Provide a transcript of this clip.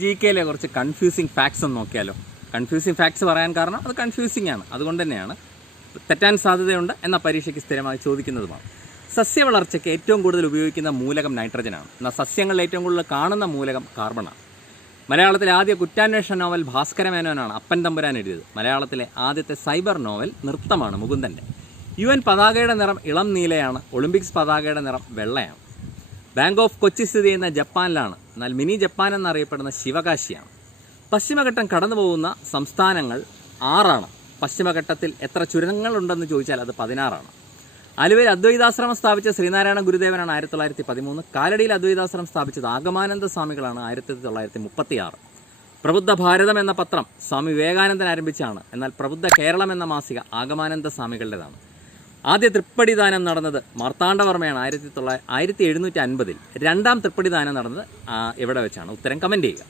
G കെയിലെ കുറച്ച് confusing facts ഒന്ന് നോക്കിയാലോ. കൺഫ്യൂസിങ് ഫാക്ട്സ് പറയാൻ കാരണം അത് കൺഫ്യൂസിങ് ആണ്, അതുകൊണ്ട് തന്നെയാണ്. തെറ്റാൻ സാധ്യതയുണ്ട് എന്ന പരീക്ഷയ്ക്ക് സ്ഥിരമായി ചോദിക്കുന്നതുമാണ്. സസ്യവളർച്ചയ്ക്ക് ഏറ്റവും കൂടുതൽ ഉപയോഗിക്കുന്ന മൂലകം നൈട്രജനാണ്. എന്നാൽ സസ്യങ്ങളിൽ ഏറ്റവും കൂടുതൽ കാണുന്ന മൂലകം കാർബണാണ്. മലയാളത്തിലെ ആദ്യ കുറ്റാന്വേഷണ നോവൽ ഭാസ്കരമേനോനാണ് അപ്പൻ തമ്പുരാൻ എഴുതിയത്. മലയാളത്തിലെ ആദ്യത്തെ സൈബർ നോവൽ നൃത്തമാണ് മുകുന്ദൻ്റെ. UN പതാകയുടെ നിറം ഇളം നീലയാണ്. ഒളിമ്പിക്സ് പതാകയുടെ നിറം വെള്ളയാണ്. ബാങ്ക് ഓഫ് കൊച്ചി സ്ഥിതി ചെയ്യുന്ന ജപ്പാനിലാണ്. എന്നാൽ മിനി ജപ്പാൻ എന്നറിയപ്പെടുന്ന ശിവകാശിയാണ്. പശ്ചിമഘട്ടം കടന്നു പോകുന്ന സംസ്ഥാനങ്ങൾ 6ആണ്. പശ്ചിമഘട്ടത്തിൽ എത്ര ചുരങ്ങളുണ്ടെന്ന് ചോദിച്ചാൽ അത് 16ആണ്. ആലുവയിൽ അദ്വൈതാശ്രമം സ്ഥാപിച്ച ശ്രീനാരായണ ഗുരുദേവനാണ് 1913. കാലടിയിൽ അദ്വൈതാശ്രമം സ്ഥാപിച്ചത് ആഗമാനന്ദ സ്വാമികളാണ് 1936. പ്രബുദ്ധ ഭാരതം എന്ന പത്രം സ്വാമി വിവേകാനന്ദൻ ആരംഭിച്ചാണ്. എന്നാൽ പ്രബുദ്ധ കേരളം എന്ന മാസിക ആഗമാനന്ദ സ്വാമികളുടേതാണ്. ആദ്യ തൃപ്പടിദാനം നടന്നത് മാർത്താണ്ഡവർമ്മയാണ് 1750. രണ്ടാം തൃപ്പടിദാനം നടന്നത് എവിടെ വെച്ചാണ്? ഉത്തരം കമൻറ്റ് ചെയ്യുക.